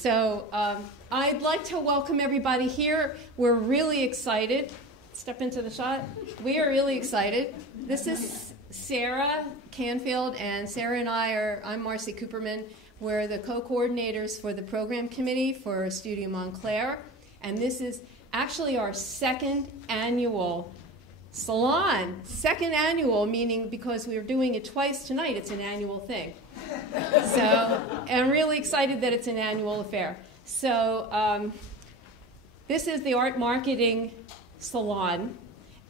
So I'd like to welcome everybody here. We're really excited. Step into the shot. We are really excited. This is Sarah Canfield, and Sarah and I'm Marcy Cooperman. We're the co-coordinators for the program committee for Studio Montclair. And this is actually our second annual Salon. Second annual, meaning because we're doing it twice tonight, it's an annual thing. So I'm really excited that it's an annual affair. So this is the Art Marketing Salon.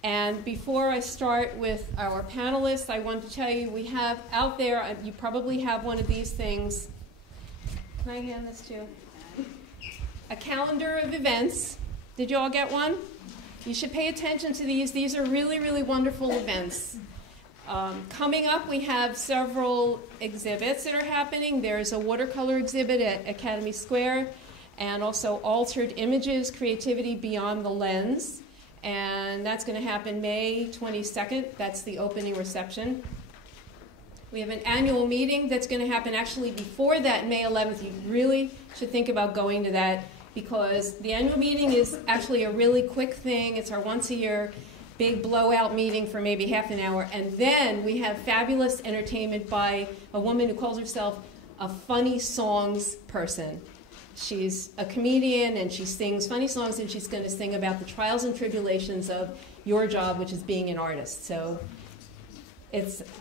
And before I start with our panelists, I want to tell you we have out there, you probably have one of these things. Can I hand this to you? A calendar of events. Did you all get one? You should pay attention to these. These are really, really wonderful events. Coming up, we have several exhibits that are happening. There's a watercolor exhibit at Academy Square, and also Altered Images, Creativity Beyond the Lens. And that's going to happen May 22nd. That's the opening reception. We have an annual meeting that's going to happen actually before that, May 11th. You really should think about going to that, because the annual meeting is actually a really quick thing. It's our once-a-year big blowout meeting for maybe half an hour. And then we have fabulous entertainment by a woman who calls herself a funny songs person. She's a comedian, and she sings funny songs, and she's going to sing about the trials and tribulations of your job, which is being an artist. So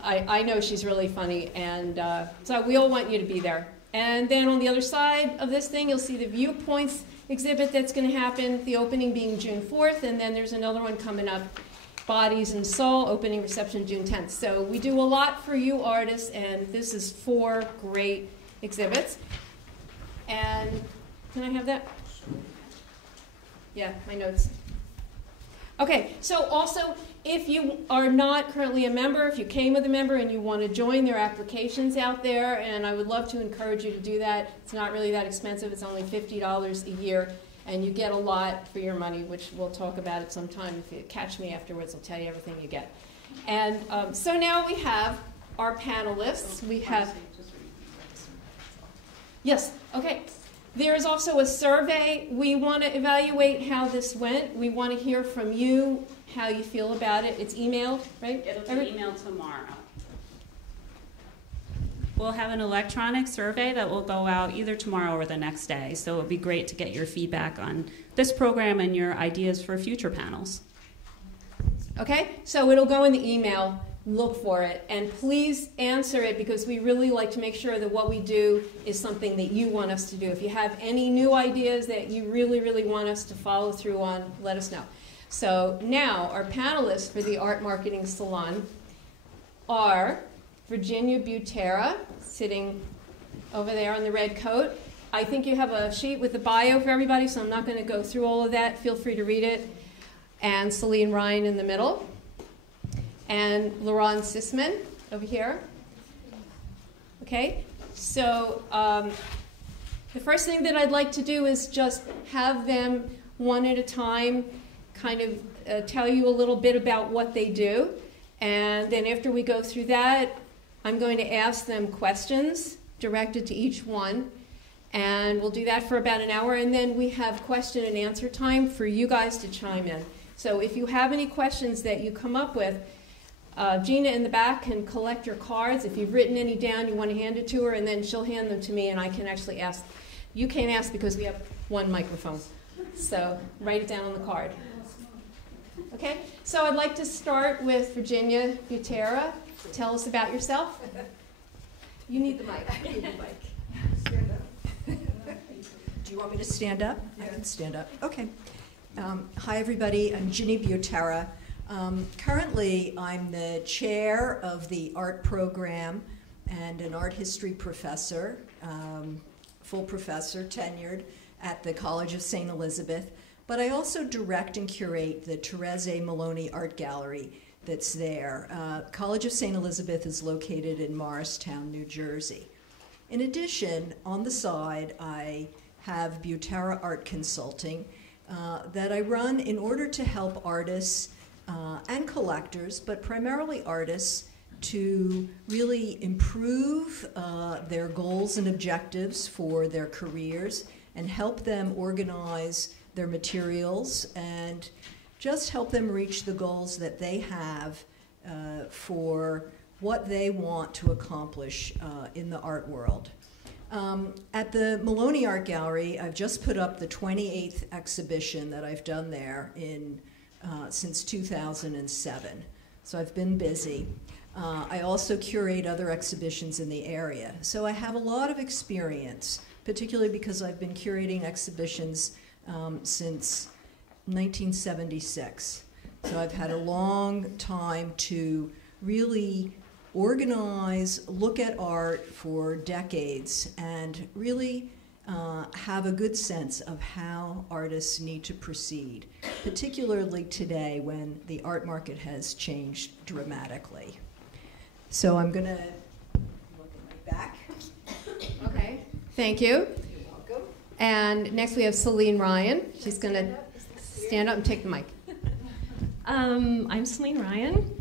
I know she's really funny, and so we all want you to be there. And then on the other side of this thing, you'll see the Viewpoints exhibit that's going to happen, the opening being June 4th, and then there's another one coming up, Bodies and Soul, opening reception June 10th. So we do a lot for you artists, and this is 4 great exhibits. And can I have that? Yeah, my notes. Okay, so also, if you are not currently a member, if you came with a member and you want to join, there are applications out there, and I would love to encourage you to do that. It's not really that expensive. It's only $50 a year, and you get a lot for your money, which we'll talk about at some time. If you catch me afterwards, I'll tell you everything you get. And so now we have our panelists. We have... Yes, okay. There is also a survey. We want to evaluate how this went. We want to hear from you how you feel about it. It's emailed, right? It'll be emailed tomorrow. We'll have an electronic survey that will go out either tomorrow or the next day. So it would be great to get your feedback on this program and your ideas for future panels. Okay, so it'll go in the email. Look for it, and please answer it, because we really like to make sure that what we do is something that you want us to do. If you have any new ideas that you really, really want us to follow through on, let us know. So now our panelists for the Art Marketing Salon are Virginia Butera, sitting over there in the red coat. I think you have a sheet with the bio for everybody, so I'm not going to go through all of that. Feel free to read it. And Celine Ryan in the middle. And Laurent Sisman over here. Okay, so the first thing that I'd like to do is just have them one at a time kind of tell you a little bit about what they do. And then after we go through that, I'm going to ask them questions directed to each one. And we'll do that for about an hour. And then we have question and answer time for you guys to chime in. So if you have any questions that you come up with, Gina in the back can collect your cards. If you've written any down, you want to hand it to her, and then she'll hand them to me, and I can actually ask. You can't ask because we have one microphone. So write it down on the card. Okay? So I'd like to start with Virginia Butera. Tell us about yourself. You need the mic. You need the mic. Stand up. Do you want me to stand up? Yeah. I can stand up. Okay. Hi, everybody. I'm Ginny Butera. Currently, I'm the chair of the art program and an art history professor, full professor, tenured at the College of St. Elizabeth. But I also direct and curate the Therese Maloney Art Gallery that's there. College of St. Elizabeth is located in Morristown, New Jersey. In addition, on the side, I have Butera Art Consulting that I run in order to help artists and collectors, but primarily artists, to really improve their goals and objectives for their careers and help them organize their materials and just help them reach the goals that they have for what they want to accomplish in the art world. At the Maloney Art Gallery, I've just put up the 28th exhibition that I've done there since 2007. So I've been busy. I also curate other exhibitions in the area. So I have a lot of experience, particularly because I've been curating exhibitions since 1976. So I've had a long time to really organize, look at art for decades, and really have a good sense of how artists need to proceed, particularly today when the art market has changed dramatically. So I'm going to look at my back. Okay, thank you. You're welcome. And next we have Celine Ryan. She's going to stand up and take the mic. I'm Celine Ryan.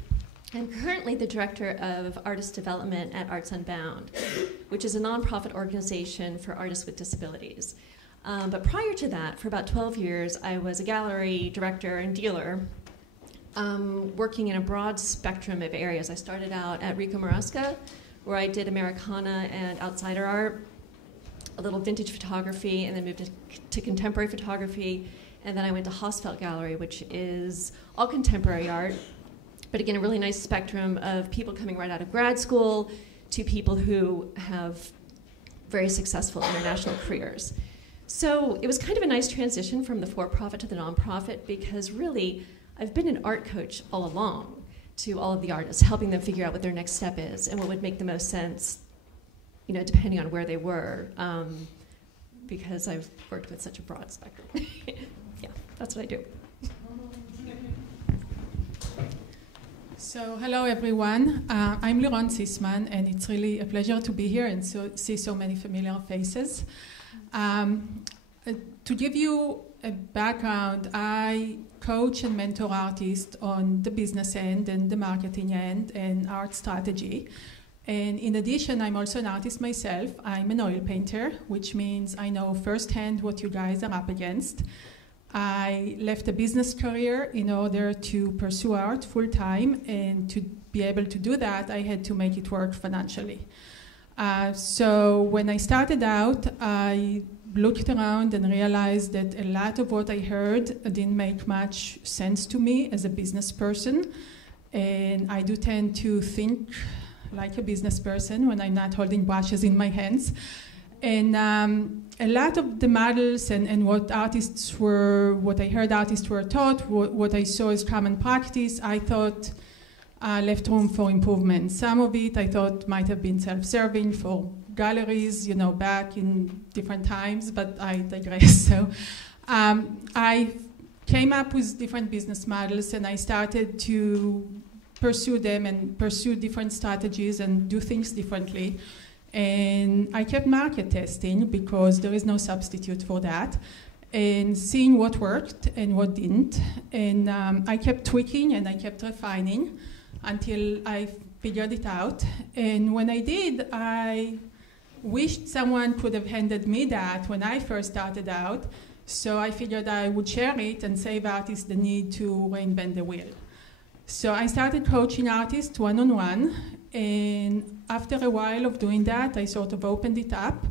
I'm currently the Director of Artist Development at Arts Unbound, which is a nonprofit organization for artists with disabilities. But prior to that, for about 12 years, I was a gallery director and dealer, working in a broad spectrum of areas. I started out at Rico Marasca, where I did Americana and outsider art, a little vintage photography, and then moved to contemporary photography. And then I went to Hausfeld Gallery, which is all contemporary art, but again, a really nice spectrum of people coming right out of grad school to people who have very successful international careers. So it was kind of a nice transition from the for-profit to the nonprofit, because really I've been an art coach all along to all of the artists, helping them figure out what their next step is and what would make the most sense, you know, depending on where they were, because I've worked with such a broad spectrum. Yeah, that's what I do. So, hello everyone. I'm Liron Sisman, and it's really a pleasure to be here and see so many familiar faces. To give you a background, I coach and mentor artists on the business end and the marketing end and art strategy. And in addition, I'm also an artist myself. I'm an oil painter, which means I know firsthand what you guys are up against. I left a business career in order to pursue art full-time, and to be able to do that, I had to make it work financially. So when I started out, I looked around and realized that a lot of what I heard didn't make much sense to me as a business person, and I do tend to think like a business person when I'm not holding brushes in my hands. And a lot of the models and what I heard artists were taught, what I saw as common practice, I thought left room for improvement. Some of it I thought might have been self-serving for galleries, you know, back in different times, but I digress. So I came up with different business models, and I started to pursue them and pursue different strategies and do things differently. And I kept market testing, because there is no substitute for that, and seeing what worked and what didn't. And I kept tweaking and I kept refining until I figured it out. And when I did, I wished someone could have handed me that when I first started out. So I figured I would share it and save artists the need to reinvent the wheel. So I started coaching artists one-on-one, and after a while of doing that, I sort of opened it up,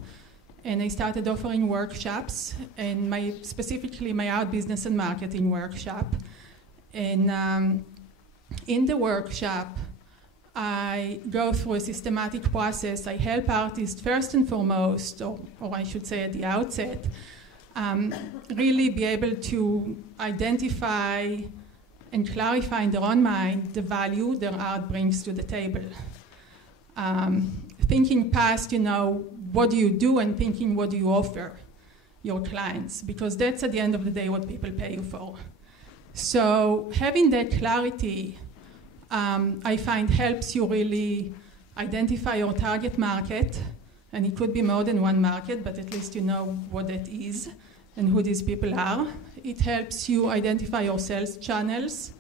and I started offering workshops, and specifically my art business and marketing workshop. And in the workshop, I go through a systematic process. I help artists first and foremost, or I should say at the outset, really be able to identify and clarify in their own mind the value their art brings to the table. Thinking past, you know, what do you do, and thinking what do you offer your clients, because that's at the end of the day what people pay you for. So having that clarity, I find, helps you really identify your target market, and it could be more than one market, but at least you know what that is and who these people are. It helps you identify your sales channels,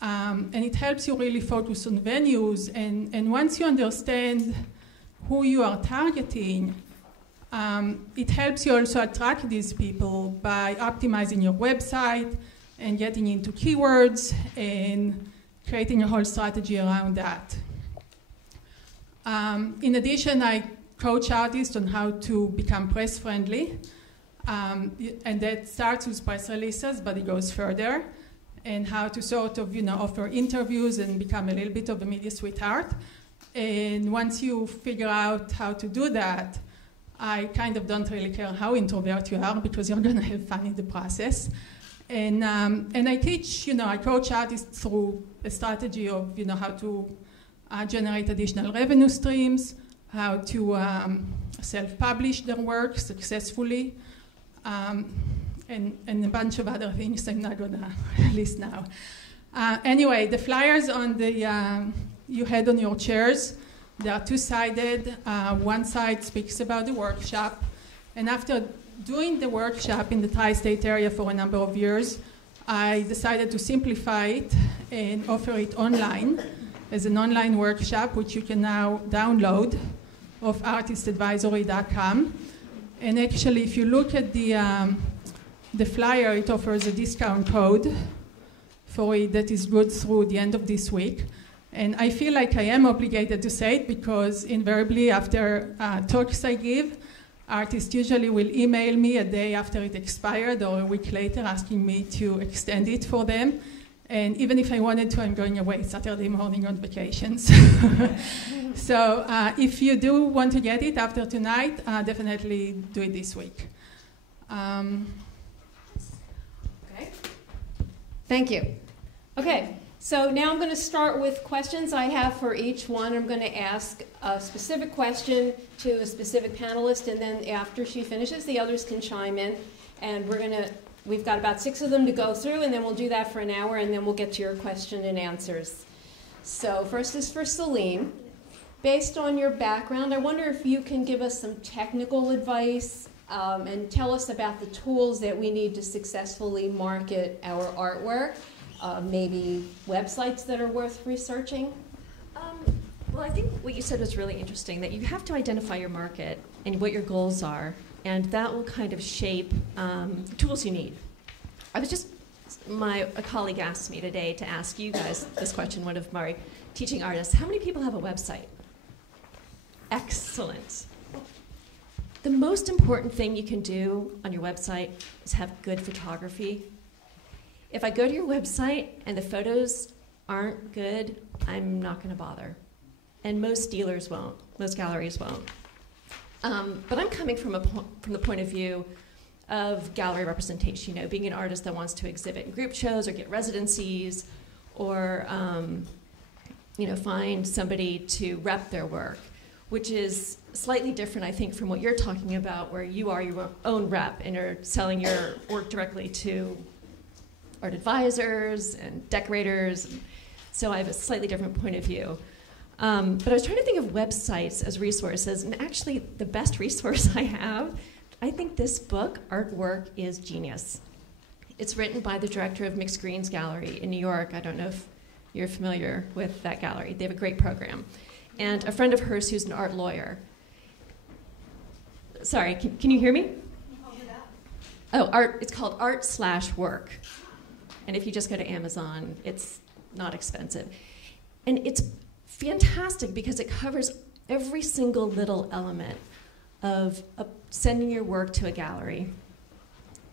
and it helps you really focus on venues. And once you understand who you are targeting, It helps you also attract these people by optimizing your website and getting into keywords and creating a whole strategy around that. In addition, I coach artists on how to become press friendly. And that starts with press releases, but it goes further, and how to sort of, offer interviews and become a little bit of a media sweetheart. And once you figure out how to do that, I kind of don't really care how introvert you are, because you're going to have fun in the process. And I teach, I coach artists through a strategy of, how to generate additional revenue streams, how to self-publish their work successfully, and a bunch of other things I'm not going to list now. Anyway, the flyers on the you had on your chairs, they are two-sided. One side speaks about the workshop, and after doing the workshop in the tri-state area for a number of years, I decided to simplify it and offer it online as an online workshop, which you can now download off artistadvisory.com. And actually, if you look at the flyer, it offers a discount code for it that is good through the end of this week. And I feel like I am obligated to say it, because invariably after talks I give, artists usually will email me a day after it expired or a week later asking me to extend it for them. And even if I wanted to, I'm going away Saturday morning on vacations. So if you do want to get it after tonight, definitely do it this week. Okay. Thank you. Okay, so now I'm going to start with questions I have for each one. I'm going to ask a specific question to a specific panelist, and then after she finishes, the others can chime in. And we've got about 6 of them to go through, and then we'll do that for an hour, and then we'll get to your question and answers. So first is for Celine. Based on your background, I wonder if you can give us some technical advice and tell us about the tools that we need to successfully market our artwork, maybe websites that are worth researching. Well, I think what you said was really interesting, that you have to identify your market and what your goals are, and that will kind of shape the tools you need. A colleague asked me today to ask you guys this question, one of my teaching artists: how many people have a website? Excellent. The most important thing you can do on your website is have good photography. If I go to your website and the photos aren't good, I'm not going to bother. And most dealers won't, most galleries won't. But I'm coming from the point of view of gallery representation, being an artist that wants to exhibit in group shows or get residencies or find somebody to rep their work, which is slightly different, I think, from what you're talking about, where you are your own rep and you're selling your work directly to art advisors and decorators. So I have a slightly different point of view. But I was trying to think of websites as resources, and actually the best resource I have, I think this book, Artwork, is genius. It's written by the director of Mixed Greens Gallery in New York. I don't know if you're familiar with that gallery. They have a great program. And a friend of hers who's an art lawyer. Sorry, can you hear me? It's called Art/Work. And if you just go to Amazon, it's not expensive. And it's fantastic because it covers every single little element of sending your work to a gallery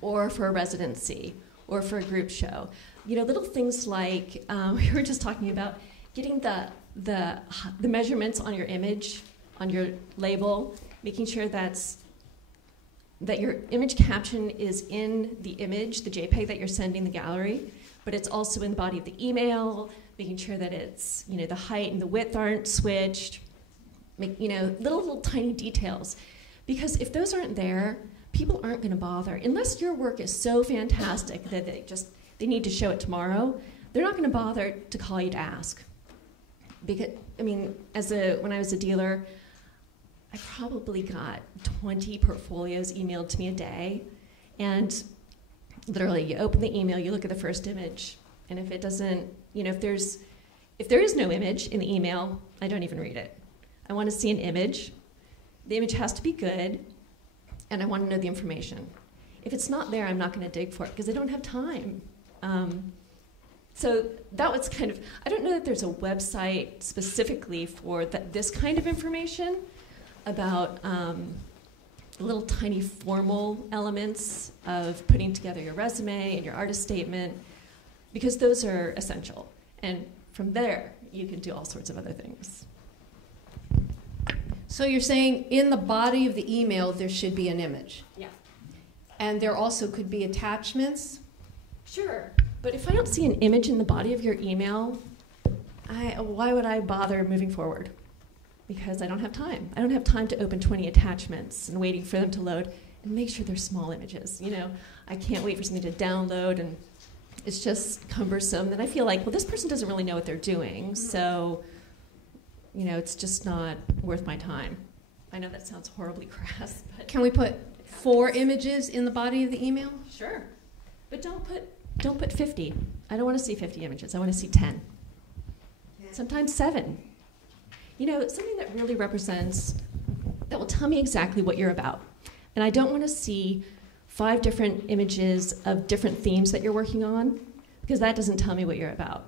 or for a residency or for a group show. Little things like we were just talking about getting the measurements on your image, on your label, making sure that your image caption is in the image, the JPEG that you're sending the gallery, but it's also in the body of the email, making sure that it's, the height and the width aren't switched, little tiny details. Because if those aren't there, people aren't going to bother. Unless your work is so fantastic that they need to show it tomorrow, they're not going to bother to call you to ask. Because, when I was a dealer, I probably got 20 portfolios emailed to me a day, and literally you open the email, you look at the first image, and if it doesn't, if there is no image in the email, I don't even read it. I want to see an image. The image has to be good, and I want to know the information. If it's not there, I'm not going to dig for it because I don't have time. So that was kind of, I don't know that there's a website specifically for this kind of information about little tiny formal elements of putting together your resume and your artist statement, because those are essential. And from there, you can do all sorts of other things. So you're saying in the body of the email there should be an image? Yeah. And there also could be attachments? Sure. But if I don't see an image in the body of your email, why would I bother moving forward? Because I don't have time. I don't have time to open 20 attachments and waiting for them to load and make sure they're small images. You know, I can't wait for something to download, and it's just cumbersome. Then I feel like, well, this person doesn't really know what they're doing, so, you know, it's just not worth my time. I know that sounds horribly crass, but Can we put 4 images in the body of the email? sure. But don't put 50. I don't want to see 50 images. I want to see 10. Sometimes 7. You know, something that really represents, that will tell me exactly what you're about. And I don't want to see 5 different images of different themes that you're working on, because that doesn't tell me what you're about.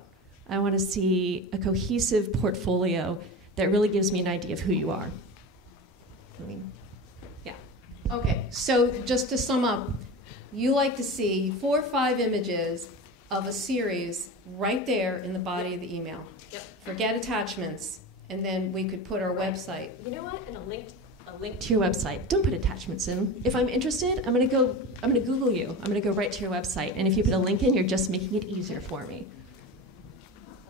I want to see a cohesive portfolio that really gives me an idea of who you are. I mean, yeah. Okay, so just to sum up, you like to see 4 or 5 images of a series right there in the body of the email. Yep. Forget attachments, and then we could put our website. You know what? And a link to your website. Don't put attachments in. If I'm interested, I'm gonna Google you. I'm gonna go right to your website. And if you put a link in, you're just making it easier for me.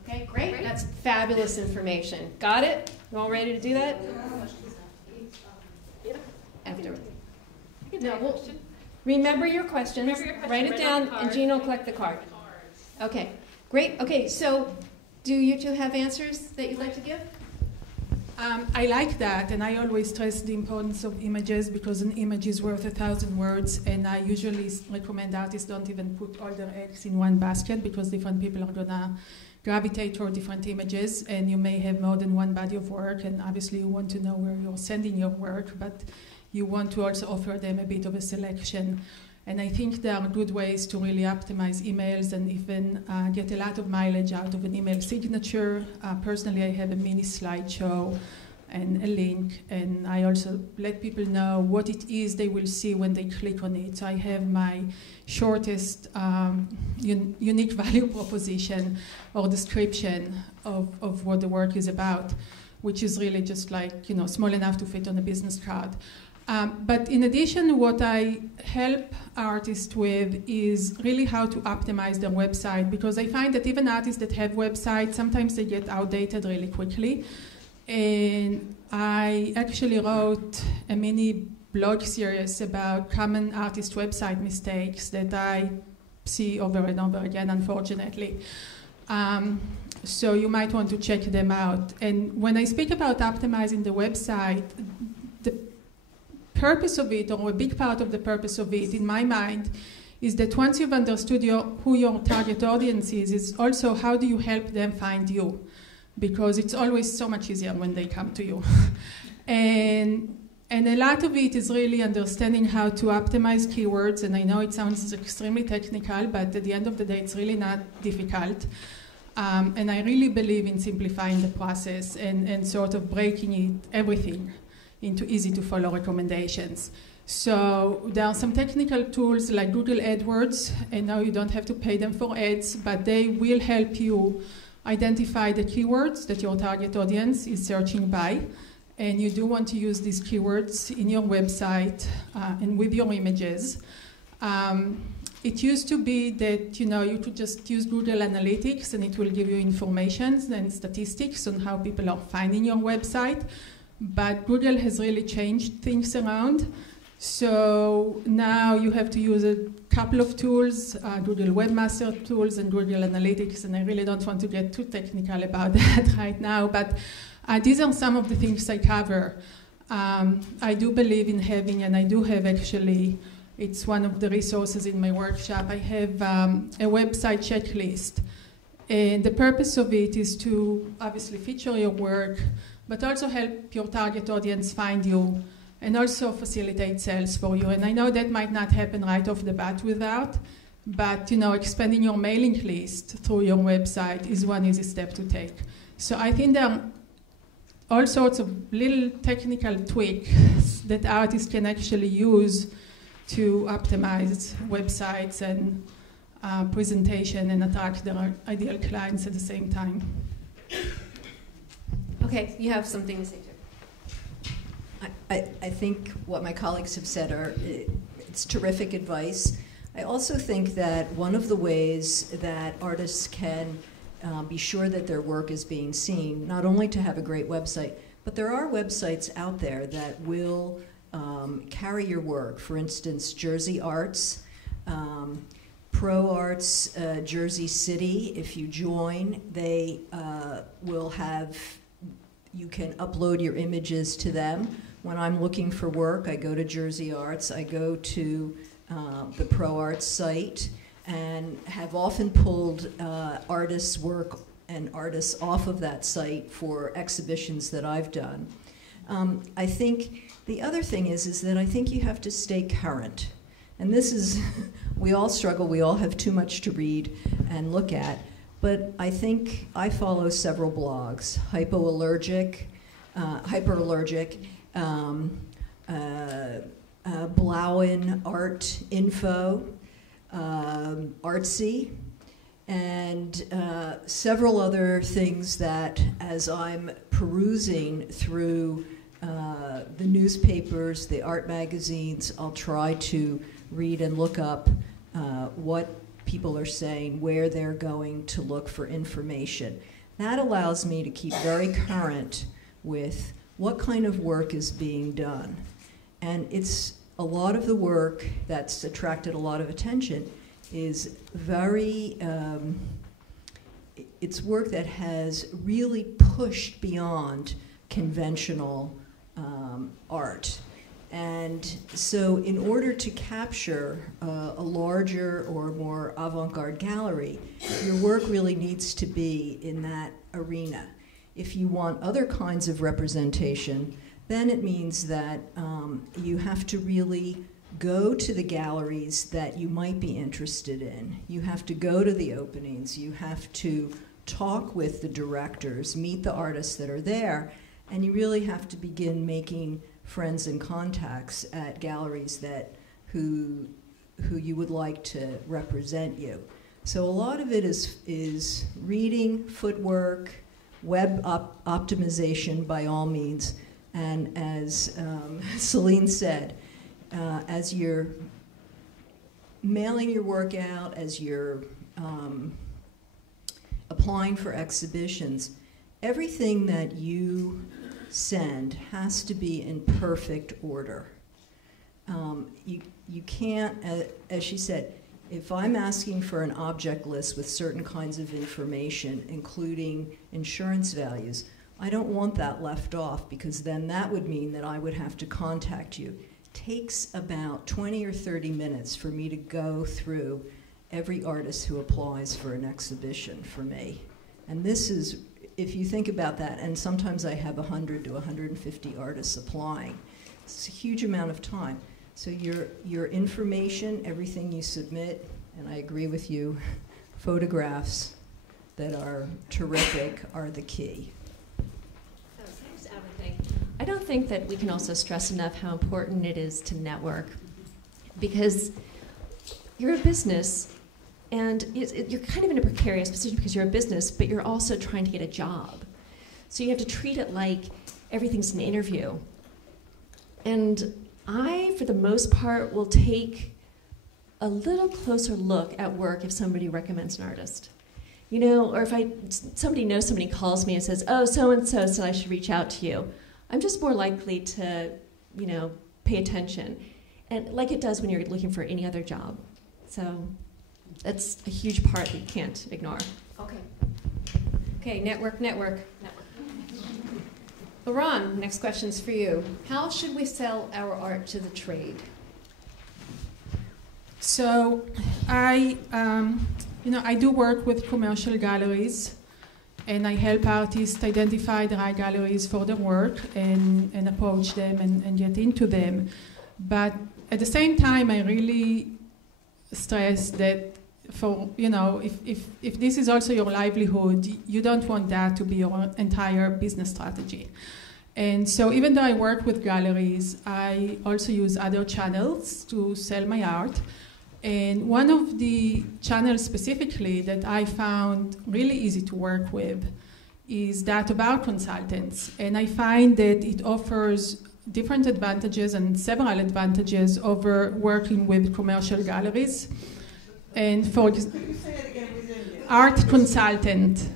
Okay, great. That's fabulous information. Got it? You all ready to do that? After. No, well, remember your questions. Write it down, and Jean will collect the card. Okay, great. Okay, so do you two have answers that you'd like to give? I like that, and I always stress the importance of images because an image is worth 1,000 words, and I usually recommend artists don't even put all their eggs in one basket because different people are going to gravitate toward different images, and you may have more than one body of work, and obviously you want to know where you're sending your work, but you want to also offer them a bit of a selection. And I think there are good ways to really optimize emails and even get a lot of mileage out of an email signature. Personally, I have a mini slideshow and a link, and I also let people know what it is they will see when they click on it. So I have my shortest unique value proposition or description of what the work is about, which is really just like, you know, small enough to fit on a business card. But in addition, what I help artists with is really how to optimize their website, because I find that even artists that have websites, sometimes they get outdated really quickly. And I actually wrote a mini blog series about common artist website mistakes that I see over and over again, unfortunately. So you might want to check them out. And when I speak about optimizing the website, the purpose of it, or a big part of the purpose of it, in my mind, is that once you've understood who your target audience is also how do you help them find you? Because it's always so much easier when they come to you. And a lot of it is really understanding how to optimize keywords, and I know it sounds extremely technical, but at the end of the day, it's really not difficult. And I really believe in simplifying the process and sort of breaking everything into easy-to-follow recommendations. So there are some technical tools like Google AdWords, and now you don't have to pay them for ads, but they will help you identify the keywords that your target audience is searching by. And you do want to use these keywords in your website and with your images. It used to be that you could just use Google Analytics and it will give you information and statistics on how people are finding your website. But Google has really changed things around. So now you have to use a couple of tools, Google Webmaster Tools and Google Analytics, and I really don't want to get too technical about that right now, but these are some of the things I cover. I do believe in having, and I do have actually, it's one of the resources in my workshop, I have a website checklist. And the purpose of it is to obviously feature your work, but also help your target audience find you and also facilitate sales for you. And I know that might not happen right off the bat with art, but expanding your mailing list through your website is one easy step to take. So I think there are all sorts of little technical tweaks that artists can actually use to optimize websites and presentation and attract their ideal clients at the same time. Okay, you have something to say too. I think what my colleagues have said it's terrific advice. I also think that one of the ways that artists can be sure that their work is being seen, not only to have a great website, but there are websites out there that will carry your work. For instance, Jersey Arts, Pro Arts Jersey City. If you join, they will have, you can upload your images to them. When I'm looking for work, I go to Jersey Arts, I go to the Pro Arts site, and have often pulled artists' work and artists off of that site for exhibitions that I've done. I think the other thing is that I think you have to stay current. And this is, we all struggle, we all have too much to read and look at, but I think I follow several blogs, Hyperallergic, Blauen Art Info, Artsy, and several other things that, as I'm perusing through the newspapers, the art magazines, I'll try to read and look up what people are saying, where they're going to look for information. That allows me to keep very current with what kind of work is being done. And it's a lot of the work that's attracted a lot of attention is very, it's work that has really pushed beyond conventional art. And so in order to capture a larger or more avant-garde gallery, your work really needs to be in that arena. If you want other kinds of representation, then it means that you have to really go to the galleries that you might be interested in. You have to go to the openings. You have to talk with the directors, meet the artists that are there, and you really have to begin making friends and contacts at galleries that who you would like to represent you. So a lot of it is reading, footwork, web optimization by all means, and as Celine said, as you're mailing your work out, as you're applying for exhibitions, everything that you send has to be in perfect order. You can't, as she said, if I'm asking for an object list with certain kinds of information, including insurance values, I don't want that left off, because then that would mean that I would have to contact you. It takes about 20 or 30 minutes for me to go through every artist who applies for an exhibition for me. And this is, if you think about that, and sometimes I have 100 to 150 artists applying, it's a huge amount of time. So your information, everything you submit, and I agree with you, photographs that are terrific are the key. I don't think that we can also stress enough how important it is to network, because you're a business and you're kind of in a precarious position because you're a business, but you're also trying to get a job. So you have to treat it like everything's an interview. And I, for the most part, will take a little closer look at work if somebody recommends an artist. You know, or if somebody knows somebody calls me and says, oh, so-and-so said I should reach out to you. I'm just more likely to, you know, pay attention, and like it does when you're looking for any other job. So that's a huge part that you can't ignore. Okay. Okay, network. Laurent, next question's for you. How should we sell our art to the trade? So I do work with commercial galleries, and I help artists identify the right galleries for their work and approach them and get into them. But at the same time, I really stress that if this is also your livelihood, you don't want that to be your entire business strategy. And so even though I work with galleries, I also use other channels to sell my art. And one of the channels specifically that I found really easy to work with is that of art consultants. And I find that it offers different advantages and several advantages over working with commercial galleries. And for art consultant.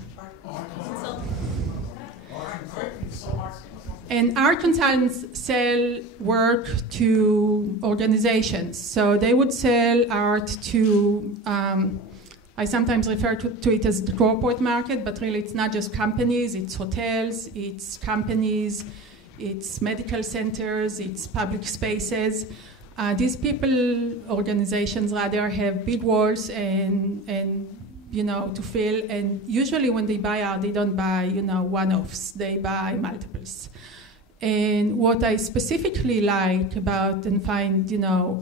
And art consultants sell work to organizations. So they would sell art to, I sometimes refer to it as the corporate market, but really it's not just companies, it's hotels, it's companies, it's medical centers, it's public spaces. These people, organizations rather, have big walls and to fill. And usually when they buy art, they don't buy one-offs. They buy multiples. And what I specifically like about and find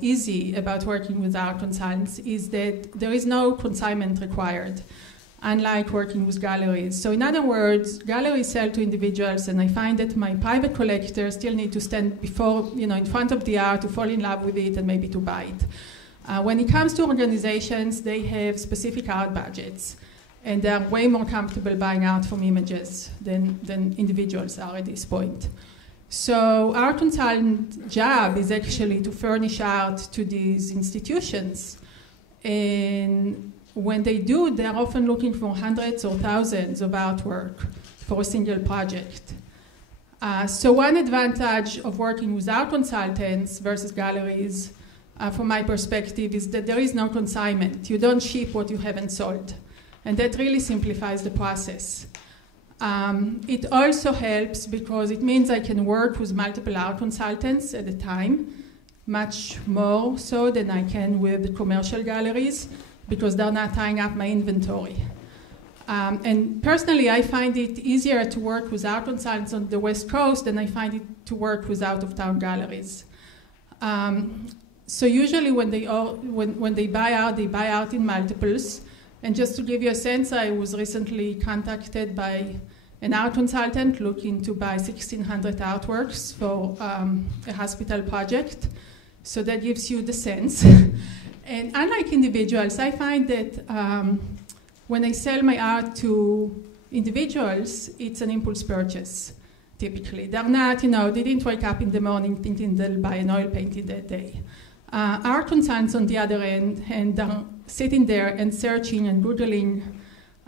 easy about working with art consultants is that there is no consignment required, unlike working with galleries. So in other words, galleries sell to individuals, and I find that my private collectors still need to stand before, in front of the art to fall in love with it and maybe to buy it. When it comes to organizations, they have specific art budgets, and they're way more comfortable buying art from images than individuals are at this point. So our consultant job is actually to furnish art to these institutions. And when they do, they're often looking for hundreds or thousands of artwork for a single project. So one advantage of working with art consultants versus galleries, from my perspective, is that there is no consignment. You don't ship what you haven't sold. And that really simplifies the process. It also helps because it means I can work with multiple art consultants at a time, much more so than I can with commercial galleries, because they're not tying up my inventory. And personally, I find it easier to work with art consultants on the West Coast than I find it to work with out-of-town galleries. So usually when they buy out in multiples. And just to give you a sense, I was recently contacted by an art consultant looking to buy 1,600 artworks for a hospital project. So that gives you the sense. And unlike individuals, I find that when I sell my art to individuals, it's an impulse purchase, typically. They're not, they didn't wake up in the morning thinking they'll buy an oil painting that day. Art consultants, on the other end, and they're sitting there and searching and Googling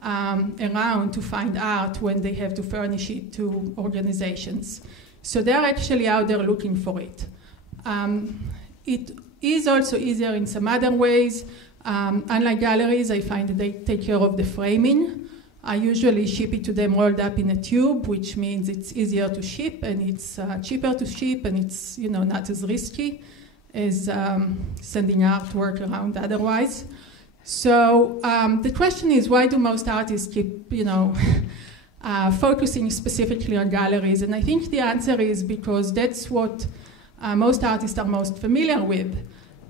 around to find art when they have to furnish it to organizations. So they're actually out there looking for it. It is also easier in some other ways. Unlike galleries, I find that they take care of the framing. I usually ship it to them rolled up in a tube, which means it's easier to ship and it's cheaper to ship and it's not as risky as sending artwork around otherwise. So the question is, why do most artists keep focusing specifically on galleries? And I think the answer is because that's what most artists are most familiar with.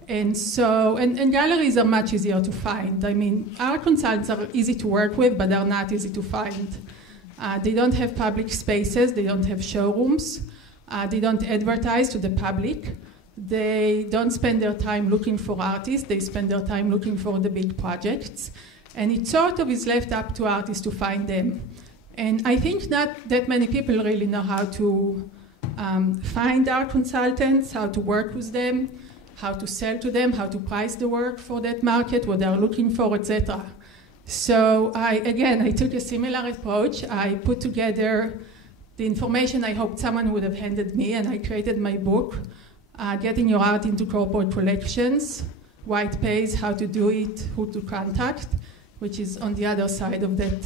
And so, and galleries are much easier to find. I mean, art consultants are easy to work with, but they're not easy to find. They don't have public spaces, they don't have showrooms, they don't advertise to the public. They don't spend their time looking for artists, they spend their time looking for the big projects. And it sort of is left up to artists to find them. And I think not that many people really know how to find art consultants, how to work with them, how to sell to them, how to price the work for that market, what they're looking for, etc. So I took a similar approach. I put together the information I hoped someone would have handed me, and I created my book, Getting Your Art into Corporate Collections, White Pays, How to Do It, Who to Contact, which is on the other side of that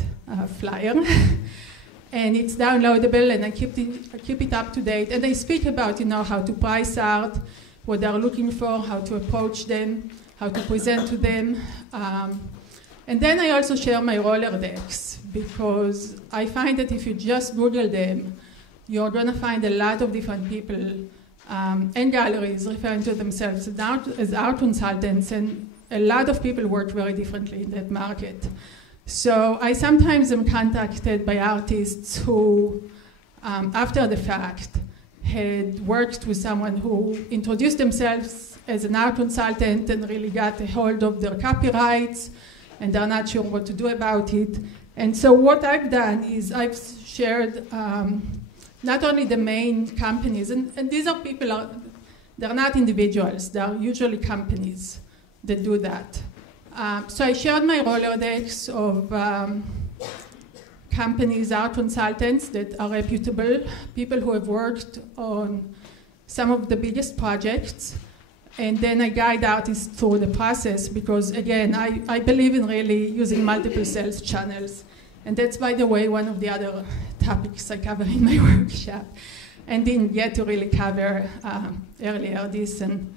flyer. And it's downloadable, and I keep it up to date. And I speak about how to price art, what they're looking for, how to approach them, how to present to them. And then I also share my Rolodex, because I find that if you just Google them, you're going to find a lot of different people and galleries referring to themselves as art consultants, and a lot of people work very differently in that market. So I sometimes am contacted by artists who, after the fact, had worked with someone who introduced themselves as an art consultant and really got a hold of their copyrights, and they're not sure what to do about it. And so what I've done is I've shared not only the main companies, and these are people, they're not individuals, they're usually companies that do that. So I shared my Rolodex of companies, art consultants that are reputable, people who have worked on some of the biggest projects, and then I guide artists through the process, because again, I believe in really using multiple sales channels. And that's, by the way, one of the other topics I cover in my workshop, and didn't get to really cover earlier, this and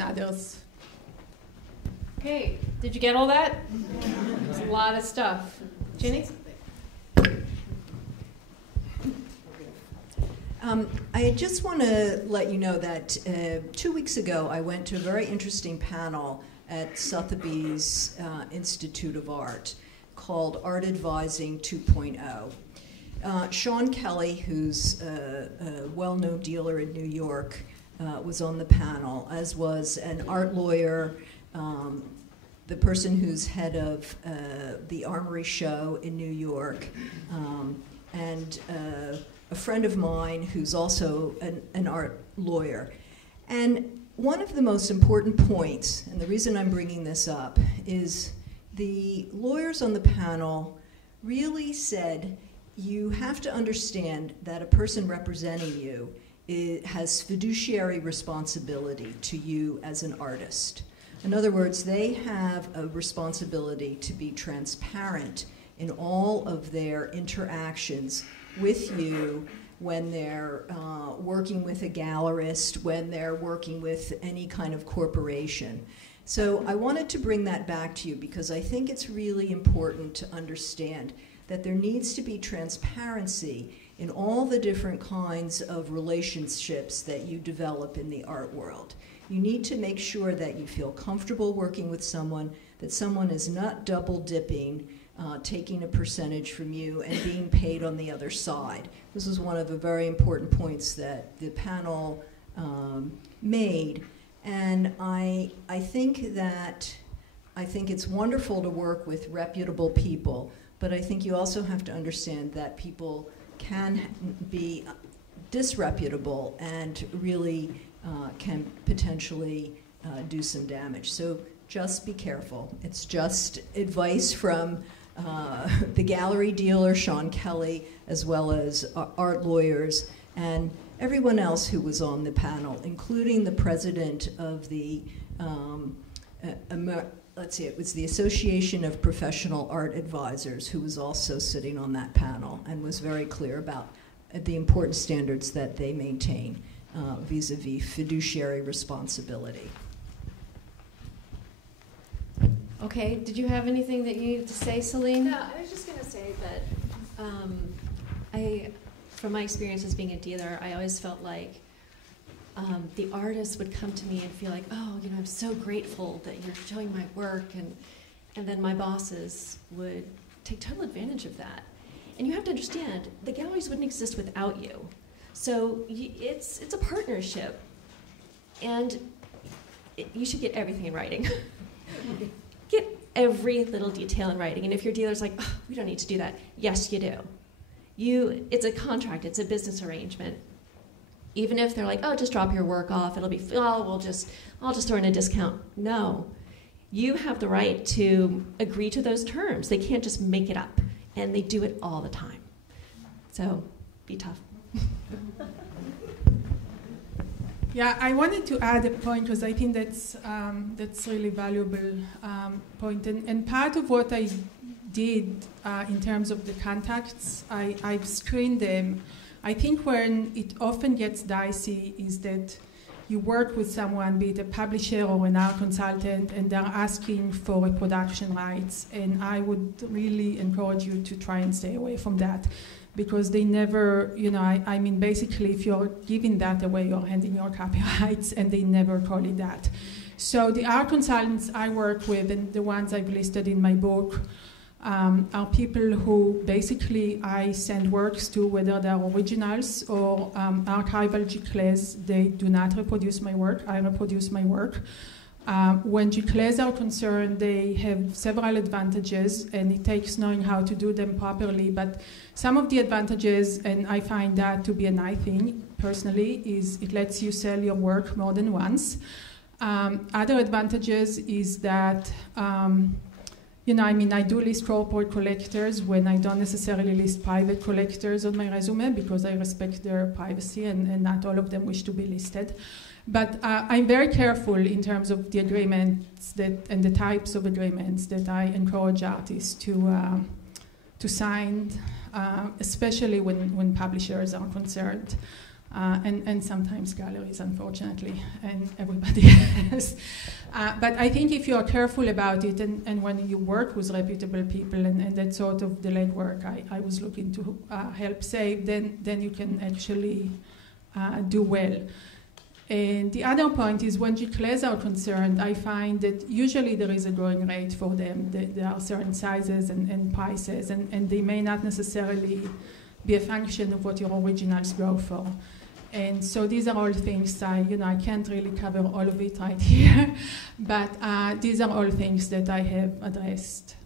others. Okay, did you get all that? There's a lot of stuff. Ginny? I just want to let you know that 2 weeks ago I went to a very interesting panel at Sotheby's Institute of Art called Art Advising 2.0. Sean Kelly, who's a well-known dealer in New York, was on the panel, as was an art lawyer, the person who's head of the Armory Show in New York, and a friend of mine who's also an art lawyer. And one of the most important points, and the reason I'm bringing this up, is the lawyers on the panel really said, you have to understand that a person representing you has fiduciary responsibility to you as an artist. In other words, they have a responsibility to be transparent in all of their interactions with you when they're working with a gallerist, when they're working with any kind of corporation. So I wanted to bring that back to you because I think it's really important to understand that there needs to be transparency in all the different kinds of relationships that you develop in the art world. You need to make sure that you feel comfortable working with someone, that someone is not double dipping, taking a percentage from you and being paid on the other side. This is one of the very important points that the panel made. And I think it's wonderful to work with reputable people, but I think you also have to understand that people can be disreputable and really can potentially do some damage. So just be careful. It's just advice from the gallery dealer, Sean Kelly, as well as art lawyers, and everyone else who was on the panel, including the president of the, it was the Association of Professional Art Advisors, who was also sitting on that panel and was very clear about the important standards that they maintain vis-a-vis fiduciary responsibility. Okay, did you have anything that you needed to say, Celine? No, I was just going to say that from my experience as being a dealer, I always felt like the artists would come to me and feel like, oh, I'm so grateful that you're showing my work, and then my bosses would take total advantage of that. And you have to understand, the galleries wouldn't exist without you. So it's a partnership, and you should get everything in writing. Get every little detail in writing. And if your dealer's like, oh, we don't need to do that, yes, you do. It's a contract, it's a business arrangement. Even if they're like, oh, just drop your work off, it'll be, I'll just throw in a discount. No, you have the right to agree to those terms. They can't just make it up, and they do it all the time. So be tough. Yeah, I wanted to add a point because I think that's really valuable point. And part of what I did in terms of the contacts, I've screened them. I think when it often gets dicey is that you work with someone, be it a publisher or an art consultant, and they're asking for reproduction rights. And I would really encourage you to try and stay away from that, because they never, I mean, basically, if you're giving that away, you're handing your copyrights, and they never call it that. So the art consultants I work with, and the ones I've listed in my book, are people who basically I send works to, whether they're originals or archival giclées. They do not reproduce my work, I reproduce my work. When giclées are concerned, they have several advantages, and it takes knowing how to do them properly. But some of the advantages, and I find that to be a nice thing personally, is it lets you sell your work more than once. Other advantages is that I do list corporate collectors when I don't necessarily list private collectors on my resume, because I respect their privacy, and not all of them wish to be listed. But I'm very careful in terms of the agreements and the types of agreements that I encourage artists to sign, especially when publishers are concerned. And sometimes galleries, unfortunately, and everybody else. But I think if you are careful about it, and when you work with reputable people, and that's sort of the legwork I was looking to help save, then you can actually do well. And the other point is, when giclées are concerned, I find that usually there is a going rate for them. There are certain sizes and prices, and they may not necessarily be a function of what your originals go for. And so these are all things I can't really cover all of it right here, but these are all things that I have addressed.